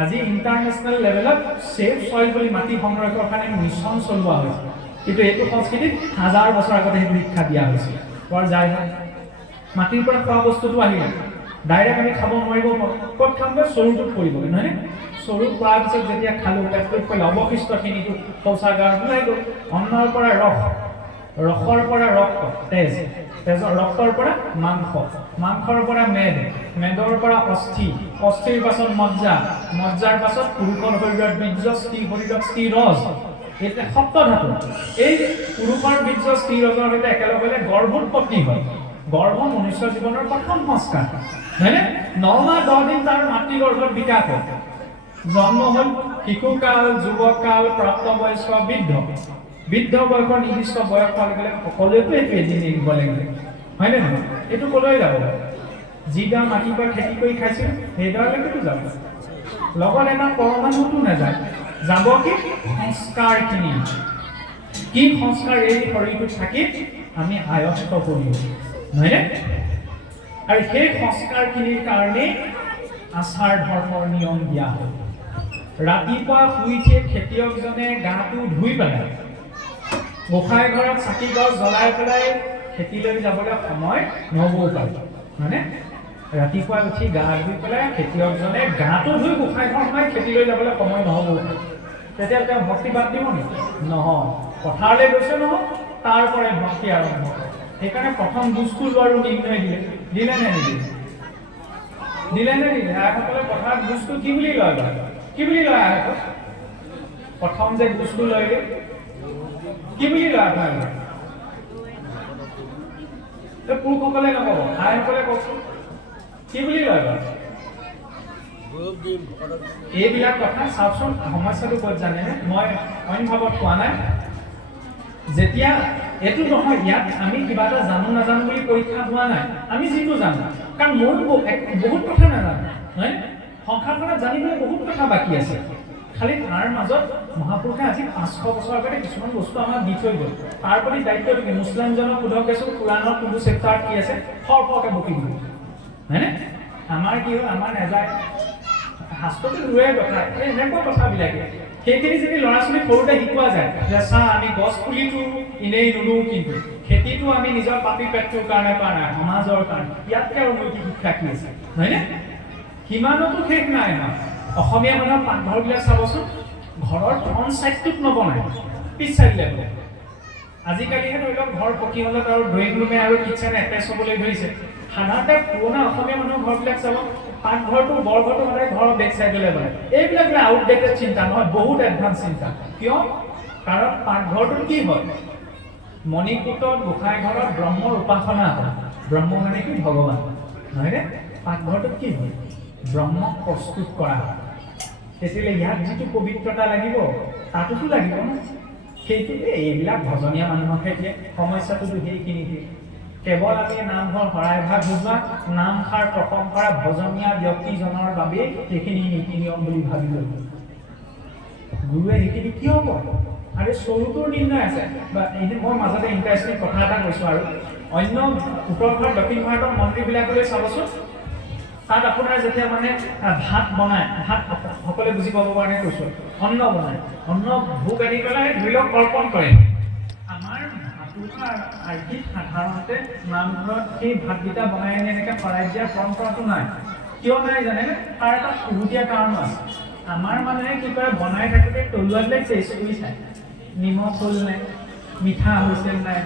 আজি ইণ্টাৰনেশ্যনেল লেভেলত save soil বুলি মাটি সংৰক্ষণৰ কাৰণে মিছন চলোৱা হৈছে, কিন্তু এইটো সংস্কৃতিত 1000 বছৰ আগতে সেইটো শিক্ষা দিয়া হৈছিল। বৰ যায় মাটিৰ পৰা খোৱা বস্তুটো আহিলে ডাইৰেক্ট আমি খাব নোৱাৰিব, ক'ত খামগৈ? চৰুটোত পৰিবগৈ, নহয়নে? চৰু খোৱাৰ পিছত যেতিয়া খালোঁ, পেটটোত পৰিলে অৱশিষ্টখিনিটো শৌচাগাৰত ওলাই গ'ল। অন্নৰ পৰা ৰস, ৰসৰ পৰা ৰক্ত, তেজ, তেজৰ ৰক্তৰ পৰা মাংস, মাংসৰ পৰা মেদ, মেদৰ পৰা অস্থি, অস্থিৰ পাছত মজ্জা, মজ্জাৰ পাছত পুৰুষৰ শৰীৰত বীৰ্য, স্ত্ৰী শৰীৰত স্থিৰজ। এতিয়া সপ্তধাতু এই পুৰুষৰ বীৰ্য স্থিৰজৰ সৈতে একেলগে হ'লে গৰ্ভোৎপত্তি হয়। গৰ্ভ মনুষ্য জীৱনৰ প্ৰথম সংস্কাৰ, হয়নে? 9 মাহ 10 দিন তাৰ মাতৃগৰ্ভত বিকাশ হয়। জন্ম হ'ল শিশুকাল, যুৱকাল, প্ৰাপ্তবয়স্ক, বৃদ্ধ। বৃদ্ধ বয়সৰ নিৰ্দিষ্ট বয়স হোৱাৰ লগে লগে সকলোৱেতো এইটো এদিন এৰিব লাগিব, হয়নে নহয়? এইটো ক'লৈ যাব? যিডৰা মাটিৰ পৰা খেতি কৰি খাইছিল সেইডৰালৈকেতো যাব, লগত এটা পৰমাণুটো নাযায়। যাব কি? সংস্কাৰখিনি। কি সংস্কাৰ এই শৰীৰটোত থাকি আমি আয়ত্ত কৰিম, নহয়নে? আৰু সেই সংস্কাৰখিনিৰ কাৰণে আচাৰ ধৰ্মৰ নিয়ম দিয়া হয়। ৰাতিপুৱা শুই উঠিয়ে খেতিয়কজনে গাটো ধুই পেলাই গোসাঁই ঘৰত চাকি গছ জ্বলাই পেলাই খেতিলৈ যাবলৈ সময় নহ'বও পাৰে, হয়নে? ৰাতিপুৱা উঠি গা ধুই পেলাই খেতিয়কজনে গাটো ধুই গোসাঁই ঘৰ সোমাই খেতিলৈ যাবলৈ সময় নহ'বও পাৰে। তেতিয়া তেওঁ ভক্তি বাদ দিব নেকি? নহয়। পথাৰলৈ গৈছে নহয়, তাৰ পৰাই ভক্তি আৰম্ভ কৰে। সেইকাৰণে প্ৰথম গুচটো লোৱাৰো নিৰ্ণয় দিলে, দিলে নে নিদিলে? দিলে নে নিদিলে? আইসকলে পথাৰত গুচটো কি বুলি লয় বাৰু? কি বুলি লয় আইসকল? প্ৰথম যে গুচটো লয় কি বুলি লয় আপোনালোকে? পুৰুষসকলে নক'ব, আইসকলে কওকচোন কি বুলি লয় বাৰু? এইবিলাক কথা চাওকচোন, সমস্যাটো ক'ত জানেনে? মই অইন ভাৱত কোৱা নাই। যেতিয়া এইটো নহয়, ইয়াত আমি কিবা এটা জানো নাজানো বুলি পৰীক্ষা হোৱা নাই। আমি যিটো জানো, কাৰণ ময়ো বহুত কথা নাজানো, নহয়? সংসাৰখনত জানিবলৈ বহুত কথা বাকী আছে। খালি তাৰ মাজত মহাপুৰুষে আজি 500 বছৰ আগতে কিছুমান বস্তু আমাক দি থৈ গ'ল। তাৰ প্ৰতি দায়িত্বটো কি? মুছলিমজনক সোধকেচোন, কোৰাণৰ কোনটো চেপ্টাৰত কি আছে, সৰহকৈ বকি দিব, হয়নে? আমাৰ কি হয়? আমাৰ নাযায়। শাস্ত্ৰটো দূৰৰে কথা, এনেকুৱা কথাবিলাকে সেইখিনি যদি ল'ৰা ছোৱালীক সৰুতে শিকোৱা যায় যে চা, আমি গছ পুলিটো এনেই নুৰো, কিন্তু খেতিটো আমি নিজৰ পাপি পেটটোৰ কাৰণে কৰা নাই, সমাজৰ কাৰণে। ইয়াতকৈ আৰু নৈতিক শিক্ষা কি আছে, হয়নে? সিমানতো শেষ নাই। আমাৰ অসমীয়া মানুহৰ পাকঘৰবিলাক চাবচোন, ঘৰৰ ফ্ৰণ্ট চাইডটোত নবনায়, পিছ চাইডলে বনায়। আজিকালিহে ধৰি লওক ঘৰ পকী হ'লত আৰু ড্ৰয়িং ৰুমে আৰু কিটচেন এটেচ হ'বলৈ ধৰিছে। সাধাৰণতে পুৰণা অসমীয়া মানুহৰ ঘৰবিলাক চাব, পাকঘৰটো বৰঘৰটো সদায় ঘৰৰ বেক চাইডলৈ বনায়। এইবিলাক আউটডেটেড চিন্তা নহয়, বহুত এডভান্স চিন্তা। কিয়? কাৰণ পাকঘৰটোত কি হয়? মণিকূটত গোসাঁই ঘৰত ব্ৰহ্মৰ উপাসনা হয়। ব্ৰহ্ম মানে কি? ভগৱান, নহয়নে? পাকঘৰটোত কি হয়? ব্ৰহ্মক প্ৰস্তুত কৰা হয়। তেতিয়াহ'লে ইয়াত যিটো পবিত্ৰতা লাগিব তাতোতো লাগিব ন। সেইটোতে এইবিলাক ভজনীয়া মানুহকহে দিয়ে। সমস্যাটোতো সেইখিনিতে। কেৱল আমি নামঘৰ শৰাইভাগ বুজোৱা, নামষাৰ প্ৰসংগ কৰা ভজনীয়া ব্যক্তিজনৰ বাবে সেইখিনি নীতি নিয়ম বুলি ভাবি ল'ব। গুৰুৱে সেইখিনি কিয় কয়? আৰু চৰুটোৰ নিৰ্ণয় আছে। বা মই মাজতে ইণ্টাৰেষ্টিং কথা এটা কৈছোঁ। আৰু অন্য উত্তৰ ভাৰত দক্ষিণ ভাৰতৰ মন্দিৰবিলাকলৈ চাবচোন, তাত আপোনাৰ যেতিয়া মানে ভাত বনায়, ভাত সকলোৱে বুজি পাব কাৰণে কৈছোঁ, অন্ন বনায়, অন্ন ভোগ আনি পেলাই ধৰি লওক অৰ্পণ কৰে। আমাৰ আৰ্হিত সাধাৰণতে নামঘৰত সেই ভাতকেইটা বনাই আনি এনেকৈ শৰাই দিয়াৰ পৰম্পৰাটো নাই। কিয় নাই জানেনে? তাৰ এটা সুৰুতীয়া কাৰণ আছে। আমাৰ মানুহে কি কৰে, বনাই থাকোঁতে তলুৱালৈ টেষ্ট কৰি চায়, নিমখ হ'ল নাই, মিঠা হৈছে নাই।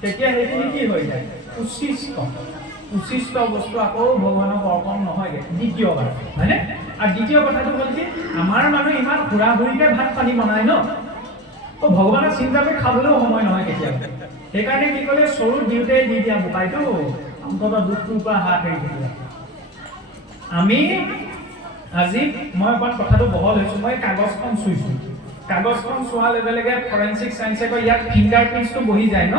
তেতিয়া সেইখিনি কি হৈ যায়? উচিষ্ট বস্তু আকৌ ভগৱানক অৰ্পণ নহয়গৈ দ্বিতীয়বাৰ, হয়নে? আৰু দ্বিতীয় কথাটো হ'ল কি, আমাৰ মানুহে ইমান হুৰা-হুৰিকৈ ভাত পানী বনায় ন, তো ভগৱানক চিন্তা কৰি খাবলৈও সময় নহয় কেতিয়াবা। সেইকাৰণে কি ক'লে, চৰুত দিওঁতে দি দিয়া বোপাইতো অন্ততঃ দুখটোৰ পৰা হাত সাৰি থাকিলে। আমি আজি মই অকণ কথাটো বহল হৈছোঁ, মই কাগজখন চুইছোঁ। কাগজখন চোৱাৰ লগে লগে ফৰেনচিক চায়েন্সে কয় ইয়াত ফিংগাৰ প্ৰিণ্টছটো বহি যায় ন।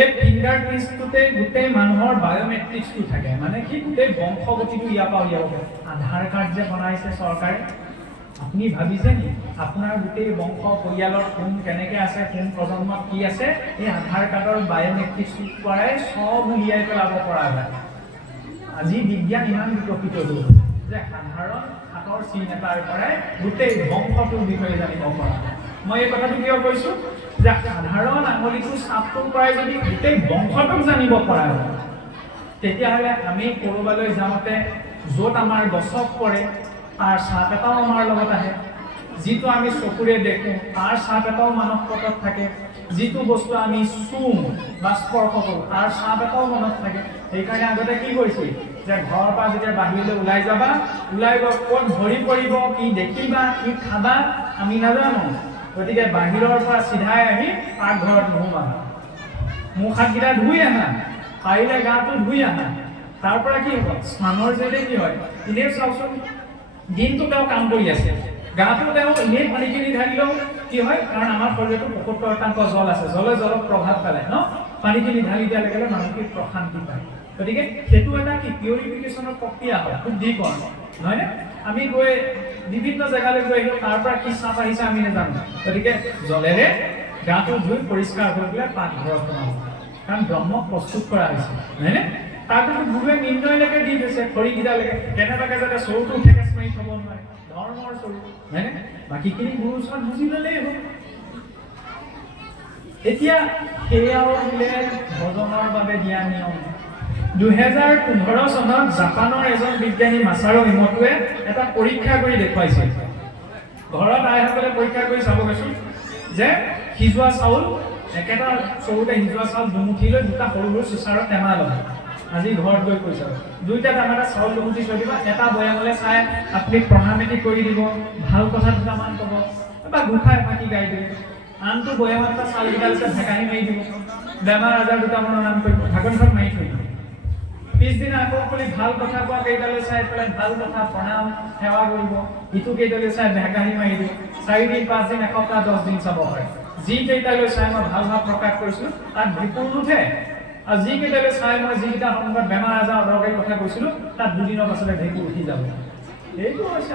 এই ফিংগাৰ প্ৰিণ্টছটোতে গোটেই মানুহৰ বায়'মেট্ৰিক্সটো থাকে। মানে কি? গোটেই বংশগতিটো ইয়াৰ পৰা উলিয়াব পাৰে। আধাৰ কাৰ্ড যে বনাইছে চৰকাৰে, আপুনি ভাবিছে নি আপোনাৰ গোটেই বংশ পৰিয়ালত কোন কেনেকৈ আছে, কোন প্ৰজন্মত কি আছে, এই আধাৰ কাৰ্ডৰ বায়'মেট্ৰিক্সটোৰ পৰাই চব উলিয়াই পেলাব পৰা যায়। আজি বিজ্ঞান ইমান বিকশিত হ'ল যে সাধাৰণ হাতৰ ধ্বংসৰ চিন এটাৰ পৰাই গোটেই ধ্বংসটোৰ বিষয়ে জানিব পৰা। মই এই কথাটো কিয় কৈছো যে সাধাৰণ আঙুলিটোৰ চাপটোৰ পৰাই যদি গোটেই বংশটোক জানিব পৰা যায়, তেতিয়াহ'লে আমি ক'ৰবালৈ যাওঁতে য'ত আমাৰ গছক পৰে তাৰ চাপ এটাও আমাৰ লগত আহে, যিটো আমি চকুৰে দেখোঁ তাৰ চাপ এটাও মানৱ পটত থাকে, যিটো বস্তু আমি চুওঁ বা স্পৰ্শ কৰোঁ তাৰ চাপ এটাও মনত থাকে। সেইকাৰণে আগতে কি কৰিছিল যে ঘৰৰ পৰা যেতিয়া বাহিৰলৈ ওলাই যাবা, ওলাই গৈ ক'ত ভৰি পৰিব, কি দেখিবা, কি খাবা আমি নাজানো। গতিকে বাহিৰৰ পৰা চিধাই আহি পাকঘৰত নোসোমাবা, মুখ হাতকেইটা ধুই আহা, পাৰিলে গাটো ধুই আহা। তাৰ পৰা কি হ'ব, স্নানৰ জৰিয়তে কি হয়, এনেই চাওকচোন দিনটো তেওঁ কাম কৰি আছে, গাটো তেওঁ এনেই পানীখিনি ঢালিলেও কি হয়, কাৰণ আমাৰ শৰীৰতো ৭৫% জল আছে, জলে জলক প্ৰভাৱ পেলায় ন, পানীখিনি ঢালি দিয়াৰ লগে লগে মানসিক প্ৰশান্তি পায়। গতিকে সেইটো এটা কি পিউৰিফিকেশ্যনৰ প্ৰক্ৰিয়া হয়, শুদ্ধিকৰণ নহয়নে। আমি গৈ বিভিন্ন জেগালৈ গৈ আহিলোঁ, তাৰ পৰা কি চাপ আহিছে আমি নাজানো। গতিকে জলেৰে গাটো ধুই পৰিষ্কাৰ হৈ পেলাই পাকঘৰত সোমাব, কাৰণ ব্ৰহ্মক প্ৰস্তুত কৰা হৈছে নহয়নে। তাৰপিছত গুৰুৱে নিৰ্ণয়লৈকে দি থৈছে, খৰিকেইটালৈকে কেনেবাকৈ যাতে চৰুটো ঠেকেচ মাৰি থ'ব নোৱাৰে, ধৰ্মৰ চৰু হয়নে। বাকীখিনি গুৰুৰ ওচৰত বুজি ল'লেই হ'ল। এতিয়া সেয়াও বোলে ভজনৰ বাবে দিয়া নিয়ম। ২০১৫ চনত জাপানৰ এজন বিজ্ঞানী মাছাৰু ইমোটোৱে এটা পৰীক্ষা কৰি দেখুৱাইছিল। ঘৰত আইসকলে পৰীক্ষা কৰি চাব গৈছিল যে সিজোৱা চাউল, একেটা চৰুতে সিজোৱা চাউল দুমুঠি লৈ দুটা সৰু সৰু চিচাৰৰ টেমা ল'ব। আজি ঘৰত গৈ কৈছে দুইটা টেমাটা চাউল দুমুঠি থৈ দিবা, এটা বৈয়ামলৈ চাই আপুনি প্ৰণামীতি কৰি দিব, ভাল কথা দুটামান ক'ব বা গোসাঁই ফাঁকি গাই দিব। আনটো বৈয়ামত চাউলকেইটা ঢেকাহি মাৰি দিব, বেমাৰ আজাৰ দুটামানৰ নাম কৰিব, ভাগনখন মাৰি থৈ দিব। পিছদিনা আকৌ বুলি ভাল কথা কোৱা কেইটালৈ চাই পেলাই ভাল কথা প্ৰণাম সেৱা কৰিব, ইটো কেইটালৈ চাই ভেকাহি মাৰি দিব। ৪ দিন ৫ দিন এসপ্তাহ ১০ দিন চাব পাৰে। যি কেইটালৈ চাই মই ভাল ভাৱ প্ৰকাশ কৰিছিলোঁ তাত বিপুল নুঠে, আৰু যি কেইটালৈ চাই মই যিকেইটা সন্মুখত বেমাৰ আজাৰ অদৰকাৰী কথা কৈছিলোঁ তাত দুদিনৰ পাছতে ভেঁকুৰ উঠি যাব। এইটো হৈছে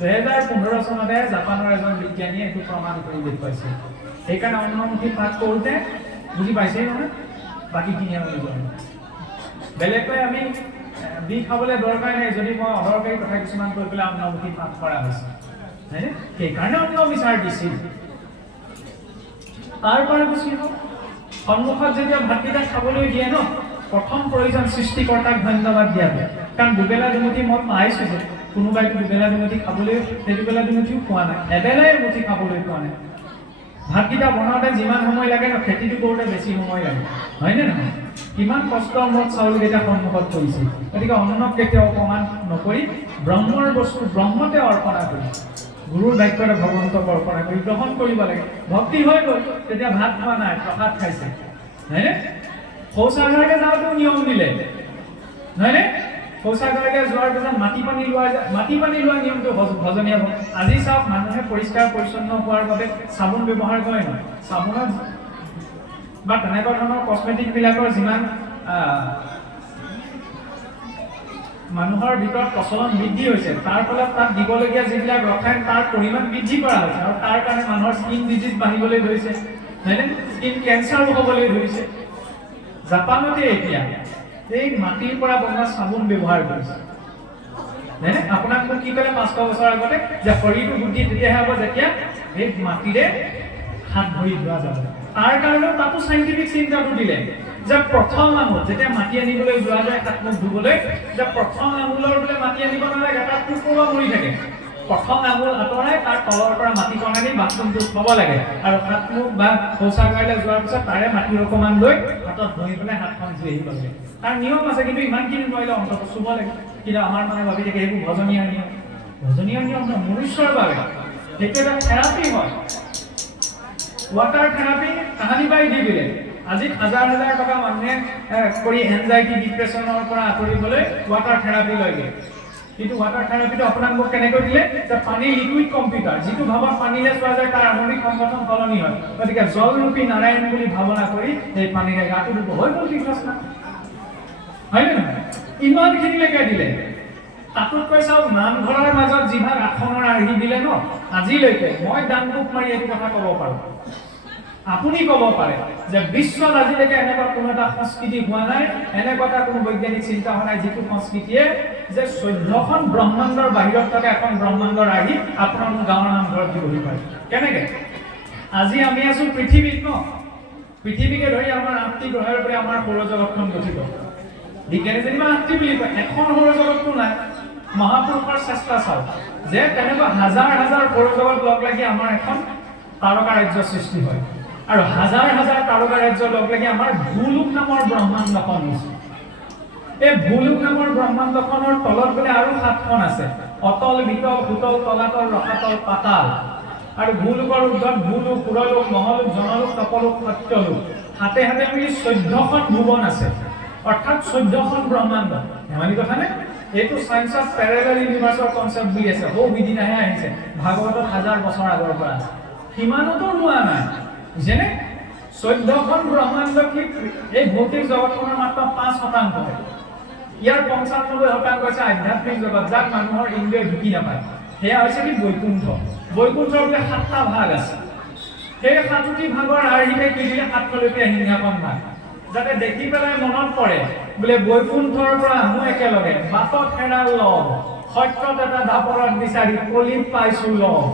২০১৫ চনতে জাপানৰ এজন বিজ্ঞানীয়ে এইটো প্ৰমাণ কৰি দেখুৱাইছে। সেইকাৰণে অন্নমুঠি পাঠ কৰোঁতে বুজি পাইছেই নহয়, বাকীখিনি আমি জানো। বেলেগকৈ আমি দি খাবলৈ দৰকাৰ নাই, যদি মই অদৰকাৰী কথা কিছুমান কৈ পেলাই অন্নমুঠি পাঠ কৰা হৈছে হয়নে, সেইকাৰণে অন্ন বিচাৰ দিছিল। তাৰ পৰা গুচি হওক, সন্মুখত যেতিয়া ভাতকেইটা খাবলৈ দিয়ে ন, প্ৰথম প্ৰয়োজন সৃষ্টিকৰ্তাক ধন্যবাদ দিয়া হয়। কাৰণ দুবেলা দুমুঠি মই পাইছোঁ যে কোনোবাইতো দুবেলা দুমুঠি খাবলৈ, সেই দুবেলা দুমুঠিও খোৱা নাই, এবেলাই এমুঠি খাবলৈ পোৱা নাই। ভাতকেইটা বনাওঁতে যিমান সময় লাগে ন, খেতিটো কৰোঁতে বেছি সময় লাগে হয়নে নহয়। কিমান কষ্টৰ মূৰত চাউলকেইটা সন্মুখত কৰিছে। গতিকে অন্নক কেতিয়াও অপমান নকৰি ব্ৰহ্মৰ বস্তু ব্ৰহ্মতে অৰ্পণা কৰি, গুৰুৰ বাক্যৰে ভগৱন্তক অৰ্পণা কৰি গ্ৰহণ কৰিব লাগে। ভক্তি হৈ গ'ল, তেতিয়া ভাত খোৱা নাই, প্ৰসাদ খাইছে হয়নে। শৌচাগাৰলৈ যাওঁতেও নিয়ম দিলে নহয়নে। শৌচাগাৰলৈ যোৱাৰ পিছত মাটি পানী লোৱা নিয়মটো ভজনীয় হ'ল। আজি চাওক মানুহে পৰিষ্কাৰ পৰিচ্ছন্ন হোৱাৰ বাবে চাবোন ব্যৱহাৰ কৰে ন, চাবোনত বা তেনেকুৱা ধৰণৰ কচমেটিকবিলাকৰ যিমান মানুহৰ ভিতৰত প্ৰচলন বৃদ্ধি হৈছে, তাৰ ফলত তাত দিবলগীয়া যিবিলাক ৰসায়ন তাৰ পৰিমাণ বৃদ্ধি কৰা হৈছে, আৰু তাৰ কাৰণে মানুহৰ স্কিন ডিজিজ বাঢ়িবলৈ ধৰিছে হয়নে, স্কিন কেঞ্চাৰো হ'বলৈ ধৰিছে। জাপানতে এতিয়া এই মাটিৰ পৰা বনোৱা চাবোন ব্যৱহাৰ কৰিছে হয়নে। আপোনাক মোক কি ক'লে ৫০০ বছৰ আগতে যে শৰীৰটো বুদ্ধি তেতিয়াহে হ'ব যেতিয়া এই মাটিৰে হাত ভৰি ধোৱা যাব। তাৰ কাৰণেও তাতো চাইণ্টিফিক চিন্তাটো দিলে যে প্ৰথম আঙুল যেতিয়া মাটি আনিবলৈ যোৱা যায় হাত মুখ ধুবলৈ, যে প্ৰথম আঙুলৰ বোলে মাটি আনিব নালাগে, তাত পোক পৰুৱা মৰি থাকে। প্ৰথম আঙুল আঁতৰাই তাৰ তলৰ পৰা মাটিকণ আনি বাথৰুমটো থ'ব লাগে, আৰু হাত মুখ বা শৌচাগাৰলৈ যোৱাৰ পিছত তাৰে মাটি অকণমান লৈ হাতত ধৰি পেলাই হাতখন ধুই আহিব লাগে। তাৰ নিয়ম আছে, কিন্তু ইমানখিনি নোৱাৰিলে অন্তত চুব লাগে। কিন্তু আমাৰ মানে ভাবি থাকে সেইবোৰ ভজনীয় নিয়ম। ভজনীয় নিয়ম নহয়, মনুষ্যৰ বাবে সেইটো এটা থেৰাপি হয়। ৱাটাৰ থেৰাপি কাহানি পাই দি দিলে। আজি হাজাৰ হাজাৰ টকা মানুহে কৰি এনজাইটি ডিপ্ৰেশ্যনৰ পৰা আঁতৰিবলৈ ৱাটাৰ থেৰাপি লয়গে। কিন্তু ৱাটাৰ থেৰাপিটো আপোনাক মোক কেনেকৈ দিলে যে পানী লিকুইড কম্পিউটাৰ, যিটো ভাৱত পানীৰে চোৱা যায় তাৰ আণৱিক সংগঠন সলনি হয়। গতিকে জলৰূপী নাৰায়ণ বুলি ভাৱনা কৰি সেই পানীৰে গাটো ধুব হৈ গ'ল কৃষ্ণ হয়নে নহয়। ইমানখিনিলৈকে দিলে। তাতোতকৈ চাওক নামঘৰৰ মাজত যিভাগ আসনৰ আৰ্হি দিলে ন, আজিলৈকে মই দান কোপ মাৰি এইটো কথা ক'ব পাৰোঁ আপুনি ক'ব পাৰে যে বিশ্বত আজিলৈকে এনেকুৱা কোনো এটা সংস্কৃতি হোৱা নাই, এনেকুৱা এটা কোনো বৈজ্ঞানিক চিন্তা হোৱা নাই যিটো সংস্কৃতিয়ে যে 14খন ব্ৰহ্মাণ্ডৰ বাহিৰত থকা এখন ব্ৰহ্মাণ্ডৰ আহি আপোনাৰ মোৰ গাঁৱৰ নামঘৰত দিবহি পাৰে। কেনেকে? আজি আমি আছো পৃথিৱীত ন, পৃথিৱীকে ধৰি আমাৰ 8টি গ্ৰহৰ পৰা আমাৰ সৌৰজগতখন গঠিত। বিজ্ঞানী যেনিবা 8টি বুলি কয়, এখন সৌৰজগতটো নাই। মহাপুৰুষৰ চেষ্টা চাওক যে তেনেকুৱা হাজাৰ হাজাৰ সৌৰজগত লগ লাগি আমাৰ এখন তাৰকা ৰাজ্য সৃষ্টি হয়, আৰু হাজাৰ হাজাৰ তাৰকা ৰাজ্য লগ লাগি আমাৰ ভূলোক নামৰ ব্ৰহ্মাণ্ডখন হৈছে। এই ভূলোক নামৰ ব্ৰহ্মাণ্ডখনৰ তলত বোলে আৰু 7খন আছে, অতল, বিতল, ভূতল, তলাতল, ৰসাতল, পাতাল। আৰু ভূলোকৰ উৰ্ধত ভূলোক, পুৰলোক, মহলোক, জনলোক, তপলোক, সত্যলোক। হাতে হাতে মিলি 14খন ভুৱন আছে, অৰ্থাৎ 14খন ব্ৰহ্মাণ্ড। ধেমালি কথা নে? এইটো সায়েন্সত প্যাৰেলাল ইউনিভাৰ্সৰ কনসেপ্ট বুলি আছে, বহু বিদিনাহে আহিছে, ভাগৱতত 1000 বছৰ আগৰ পৰা আছে। সিমানতো হোৱা নাই যেনে 14খন ব্ৰহ্মাণ্ড কি এই ভৌতিক জগতখনৰ মাত্ৰ 5% হয়। ইয়াৰ 95% হৈছে আধ্যাত্মিক জগত, যাক মানুহৰ ইন্দ্ৰিয় ঢুকি নাপায়। সেয়া হৈছে কি বৈকুণ্ঠ। বৈকুণ্ঠৰ বোলে 7টা ভাগ আছে। সেই 7টি ভাগৰ আৰ্হিতে কি দিলে 7লৈকে সিংহাসন ভাগ, যাতে দেখি পেলাই মনত পৰে বোলে বৈকুণ্ঠৰ পৰা আহোঁ একেলগে, বাটত হেৰাল লগ, সত্যত এটা দাপৰত বিচাৰি কলিত পাইছো লগ।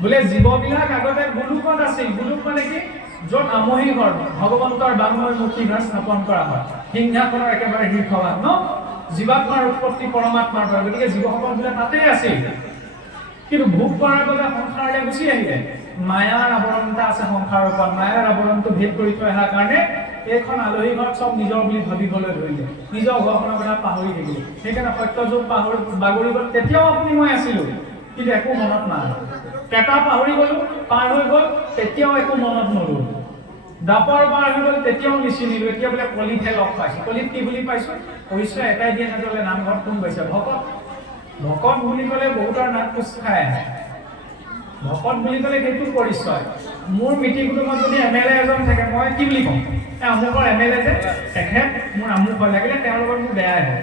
বোলে জীৱবিলাক আগতে গোলোকত আছিল। গোলোক মানে কি? য'ত আমহি ঘৰ, ভগৱন্তৰ বাংময় মূৰ্তিভাৰ স্থাপন কৰা হয়, সিংহাসনৰ একেবাৰে শীৰ্ষভাগ ন, জীৱাত্মাৰ উৎপত্তি পৰমাত্মাৰ পৰা। গতিকে জীৱসকল বোলে তাতেই আছিল। কিন্তু ভোগ কৰাৰ বাবে সংসাৰলৈ গুচি আহিলে। মায়াৰ আৱৰণ এটা আছে সংসাৰৰ ওপৰত, মায়াৰ আৱৰণটো ভেদ কৰি থৈ অহাৰ কাৰণে এইখন আলহী ঘৰত চব নিজৰ বুলি ভাবিবলৈ ধৰিলে, নিজৰ ঘৰখনৰ কথা পাহৰি থাকিলে। সেইকাৰণে সত্যযুগ বাগৰি গ'ল। তেতিয়াও আপুনি মই আছিলো, কিন্তু একো মনত নাই। কেটা পাহৰি গ'লো, পাৰ হৈ গ'ল, তেতিয়াও একো মনত নৰল। দাপৰ পাৰ হৈ গ'ল, তেতিয়াও নিচিনিলো। এতিয়া বোলে কলিতহে লগ পাইছো। কলিত কি বুলি পাইছো? পৰিচয় এটাই দিয়ে নাযালে, নামঘৰত কোন পাইছে? ভকত। ভকত বুলি ক'লে বহুতৰ নাক কোচ খাই আহে। ভকত বুলি ক'লে সেইটো পৰিচয়। মোৰ মিটিং কুটুমত যদি MLA এজন থাকে, মই কি বুলি কওঁ? আমুকৰ MLA যে, তেখেত মোৰ আমুক হয়, লাগিলে তেওঁৰ লগত মোৰ বেয়াই হয়।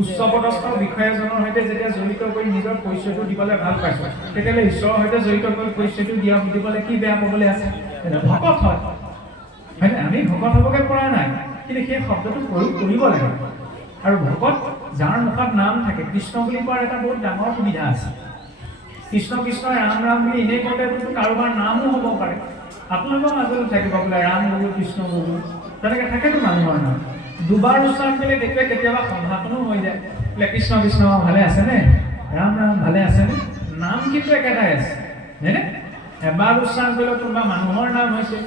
উচ্চপদস্থ বিষয়াজনৰ সৈতে যেতিয়া জড়িত কৰি নিজৰ পৰিচয়টো দিবলৈ ভাল পাইছো, তেতিয়াহ'লে ঈশ্বৰৰ সৈতে জড়িত কৰি পৰিচয়টো দিবলৈ কি বেয়া পাবলৈ আছে? ভকত হয়, হয়নে? আমি ভকত হ'বগে পৰা নাই, কিন্তু সেই শব্দটো প্ৰয়োগ কৰিব লাগে। আৰু ভকত যাৰ মুখত নাম থাকে, কৃষ্ণ বুলি কোৱাৰ এটা বহুত ডাঙৰ সুবিধা আছে। কৃষ্ণ কৃষ্ণ, ৰাম ৰাম বুলি এনেই ক'লে কাৰোবাৰ নামো হ'ব পাৰে। আপোনালোকৰ মাজতো থাকিব বোলে ৰাম গুৰু, কৃষ্ণ গুৰু, তেনেকৈ থাকেতো মানুহৰ নাম। দুবাৰ উচ্চাৰণ কৰিলে দেখুৱাই কেতিয়াবা সংঘাতনো হৈ যায়। বোলে কৃষ্ণ কৃষ্ণ ভালে আছেনে? ৰাম ৰাম ভালে আছেনে? নাম কিন্তু একেটাই আছে, হয়নে? এবাৰ উচ্চাৰণ কৰিলে কোনোবা মানুহৰ নাম হৈছে,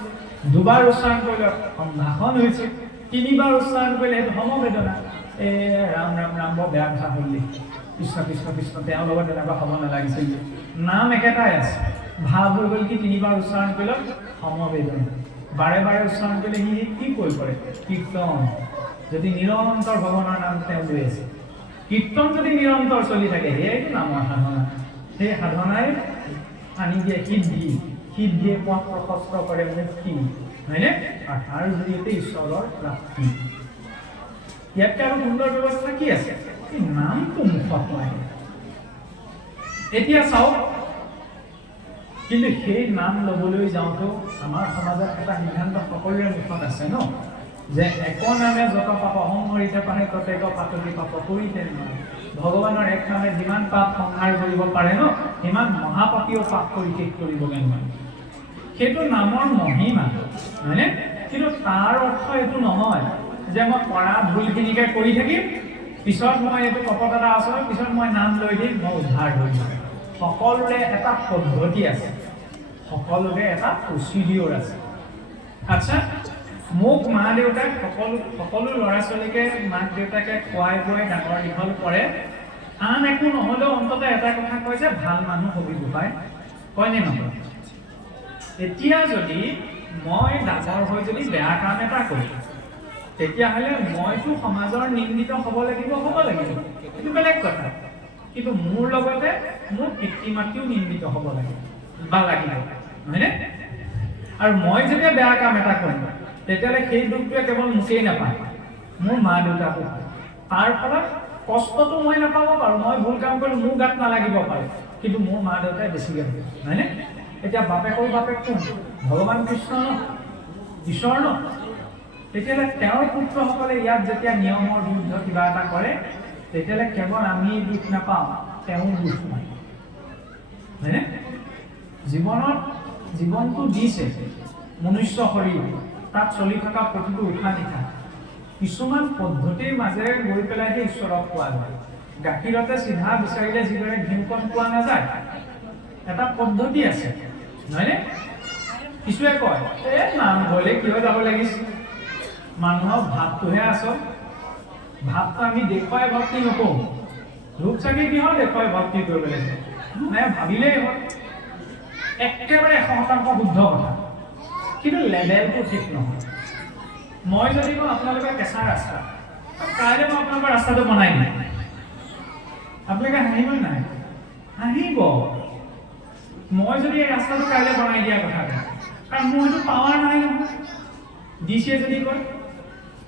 দুবাৰ উচ্চাৰণ কৰিলে সংঘাতন হৈছে, 3বাৰ উচ্চাৰণ কৰিলে সেইটো সমবেদনা। ৰাম ৰাম ৰাম বৰ বেয়া কথা হ'ল দেই, কৃষ্ণ কৃষ্ণ কৃষ্ণ তেওঁৰ লগত তেনেকুৱা হ'ব নালাগিছিল। নাম একেটাই আছে, ভাৱ হৈ গ'ল কি 3বাৰ উচ্চাৰণ কৰিলে সমবেদনা। বাৰে বাৰে উচ্চাৰণ কৰিলে সি কি কৈ কৰে? কীৰ্তন। যদি নিৰন্তৰ ভগৱানৰ নাম তেওঁ লৈ আছে, কীৰ্তন যদি নিৰন্তৰ চলি থাকে, সেয়াইতো নামৰ সাধনা। সেই সাধনাই আনি দিয়ে সিদ্ধি, সিদ্ধিয়ে পথ প্ৰশস্ত কৰে মুক্তি, হয়নে? আৰু তাৰ জৰিয়তে ঈশ্বৰৰ প্ৰাপ্তি। ইয়াতকে আৰু সুন্দৰ ব্যৱস্থা কি আছে? এই নামটো মুখত নাই। এতিয়া চাওক, কিন্তু সেই নাম ল'বলৈ যাওঁতেও আমাৰ সমাজত এটা সিদ্ধান্ত সকলোৰে মুখত আছে ন, যে এক নামে যত পাপ সংহৰিতে পাহে ততেক পাতকি পাপ কৰিতে নহয়। ভগৱানৰ এক নামে যিমান পাপ সংহাৰ কৰিব পাৰে ন, সিমান মহাপাপীও পাপ কৰি শেষ কৰিবগৈ নোৱাৰে। সেইটো নামৰ মহিমা, হয়নে? কিন্তু তাৰ অৰ্থ এইটো নহয় যে মই কৰা ভুলখিনিকে কৰি থাকিম, পিছত মই এইটো কপট এটা আছে, পিছত মই নাম লৈ দিম, মই উদ্ধাৰ হৈ যাম। সকলোৰে এটা পদ্ধতি আছে, সকলোৰে এটা প্ৰচিডিঅ'ৰ আছে। আচ্ছা, মোক মা দেউতাক সকলো ল'ৰা ছোৱালীকে মাক দেউতাকে খুৱাই বুৱাই ডাঙৰ দীঘল কৰে, আন একো নহ'লেও অন্ততঃ এটা কথা কয় যে ভাল মানুহ হবি গোপাই, কয়নে নকয়? এতিয়া যদি মই ডাঙৰ হৈ যদি বেয়া কাম এটা কৰোঁ, তেতিয়াহ'লে মইতো সমাজৰ নিন্দিত হ'ব লাগিব, এইটো বেলেগ কথা। কিন্তু মোৰ লগতে মোৰ পিতৃ মাতৃও নিন্দিত হ'ব লাগিব বা লাগিব, হয়নে? আৰু মই যেতিয়া বেয়া কাম এটা কৰিম, তেতিয়াহ'লে সেই দুখটোৱে কেৱল মোকেই নাপায়, মোৰ মা দেউতাকো পায়। তাৰ ফলত কষ্টটো মই নাপাব পাৰোঁ, মই ভুল কাম কৰিলোঁ মোৰ গাত নালাগিব পাৰে, কিন্তু মোৰ মা দেউতাই বেছিকৈ হ'ব, হয়নে? এতিয়া বাপেকৰ বাপেক কোন? ভগৱান কৃষ্ণ ন, ঈশ্বৰ ন। তেতিয়াহ'লে তেওঁৰ পুত্ৰসকলে ইয়াত যেতিয়া নিয়মৰ বিৰুদ্ধ কিবা এটা কৰে, তেতিয়াহ'লে কেৱল আমি দুখ নাপাওঁ, তেওঁ দুখ পায়, হয়নে? জীৱনটো দিছে মনুষ্য শৰীৰ, তাত চলি থকা প্ৰতিটো উশাহ নিশাহ কিছুমান পদ্ধতিৰ মাজেৰে গৈ পেলাইহে ঈশ্বৰক পোৱা যায়। গাখীৰতে চিধা বিচাৰিলে যিদৰে ঘিউকণ পোৱা নাযায়, এটা পদ্ধতি আছে, নহয়নে? কিছুৱে কয় নামঘৰলৈ কিয় যাব লাগিছে, মানুহক ভাৱটোহে আচল, ভাৱটো আমি দেখুৱাই ভক্তি নকৰোঁ। ৰূপ চাকি কিহৰ দেখুৱাই ভক্তি কৰিব লাগে, নাই ভাবিলেই হ'ল। একেবাৰে 100% শুদ্ধ কথা, কিন্তু লেভেলটো ঠিক নহয়। মই যদি কওঁ আপোনালোকে কেঁচা ৰাস্তা, কাইলৈ মই আপোনালোকৰ ৰাস্তাটো বনাই দিম, আপোনালোকে হাঁহিব নাই? হাঁহিব। মই যদি এই ৰাস্তাটো কাইলৈ বনাই দিয়া কথা কওঁ, কাৰণ মোৰ সেইটো পাৱাৰ নাই নহয়। ডিচিয়ে যদি কয়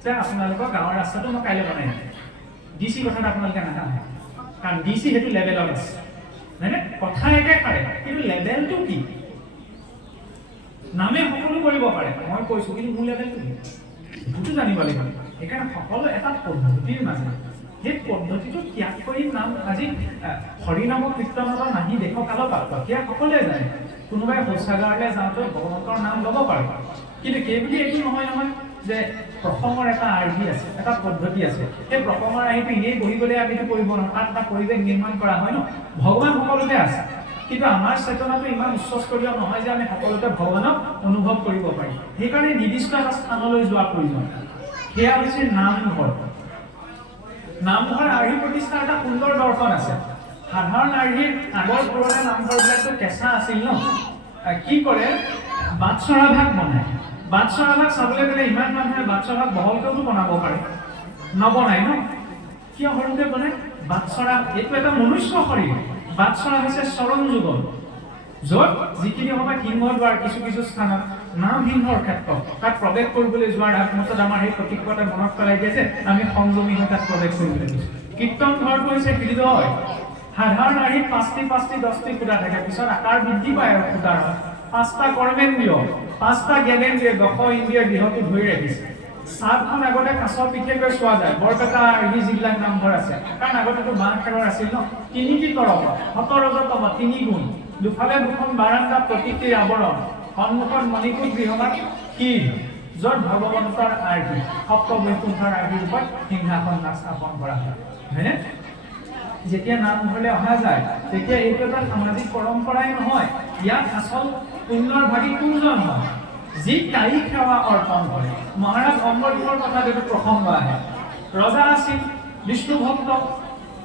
যে আপোনালোকৰ গাঁৱৰ ৰাস্তাটো মই কাইলৈ বনাই দিম, ডিচি কথাত আপোনালোকে নাহাঁহে, কাৰণ ডিচি সেইটো লেভেলত আছে, হয়নে? কথা একেষাৰে, কিন্তু লেভেলটো কি? নামে সকলো কৰিব পাৰে, মই কৈছোঁ, কিন্তু মোৰ লেভেলটো কি সেইটো জানিব লাগিব। সেইকাৰণে সকলো এটা পদ্ধতিৰ মাজে সেই পদ্ধতিটো ত্যাগ কৰি নাম আজি হৰিনামৰ কীৰ্তনত নাহি দেশ কালত সেয়া সকলোৱে জানে। কোনোবাই শৌচাগাৰলৈ যাওঁতে ভগৱন্তৰ নাম ল'ব পাৰে, কিন্তু সেইবুলি এইটো নহয় নহয় যে প্ৰসংগৰ এটা আৰ্হি আছে, এটা পদ্ধতি আছে। সেই প্ৰসংগৰ আৰ্হিটো এনেই বহি গ'লে আমিতো কৰিব নোৱাৰোঁ, তাত এটা পৰিৱেশ নিৰ্মাণ কৰা হয় ন। ভগৱান সকলোতে আছে, কিন্তু আমাৰ চেতনাটো ইমান উচ্চস্তৰীয় নহয় যে আমি সকলোতে ভগৱানক অনুভৱ কৰিব পাৰিম। সেইকাৰণে নিৰ্দিষ্ট এটা স্থানলৈ যোৱাৰ প্ৰয়োজন, সেয়া হৈছে নামঘৰ। নামঘৰ আৰ্হি প্ৰতিষ্ঠাৰ এটা সুন্দৰ দৰ্শন আছে। সাধাৰণ আৰ্হিৰ আগৰ পুৰণা নামঘৰবিলাকতো কেঁচা আছিল ন, কি কৰে বাটচৰা ভাগ বনায়। বাটচৰা ভাগ চাবলৈ গ'লে ইমান মানুহে বাটচৰা ভাগ বহলকৈও বনাব পাৰে, নবনায় ন। কিয় সৰুকৈ বনায়? বাটচৰা এইটো এটা মনুষ্য শৰীৰ। বাটচৰা হৈছে চৰণ যুগল, য'ত যিখিনি সময়ত সিংহদ্বাৰ কিছু কিছু স্থানত নাম সিংহৰ ক্ষেত্ৰত তাত প্ৰৱেশ কৰিবলৈ যোৱাৰ আগমুহূৰ্তত আমাৰ সেই প্ৰতীকতে মনত পেলাই দিয়ে যে আমি সংযমী হৈ তাত প্ৰৱেশ কৰিবলৈ দিছোঁ। কীৰ্তন ঘৰটো হৈছে হৃদয়। সাধাৰণ আৰ্হিত 5টি 10টি খুঁটা থাকে, পিছত আকাৰ বৃদ্ধি পায় আৰু খুঁটাৰ 5টা কৰ্মেন্দ্ৰিয়, 5টা জ্ঞানেন্দ্ৰিয়, 10 ইন্দ্ৰিয় দেহটো ধৰি ৰাখিছে। চাহখন আগতে কাছৰ পিঠেকৈ চোৱা যায়, বৰপেটা আৰ্হি যিবিলাক নামঘৰ আছে, কাৰণ আগতেতো বাঁহ খেৰৰ আছিল ন। 3টি তৰফ, 17তম 3 গুণ, দুফালে দুখন বাৰান্দা, প্ৰতীকটিৰ আৱৰণ, সন্মুখত মণিকূট গৃহমান ক্ষীৰ, য'ত ভগৱন্তৰ আৰ্হি সপ্তবৈকুণ্ঠৰ আৰ্হিৰ ওপৰত সিংহাসন স্থাপন কৰা হয়, হয়নে? যেতিয়া নামঘৰলৈ অহা যায় তেতিয়া এইটো এটা সামাজিক পৰম্পৰাই নহয়, ইয়াত আচল পুণ্যৰ ভাগী কোনজন হয়? যি কায়িক সেৱা অৰ্পণ কৰে। মহাৰাজ অম্বৰীকৰ কথা যিটো প্ৰসংগ আহে, ৰজা আছিল, বিষ্ণু ভক্ত,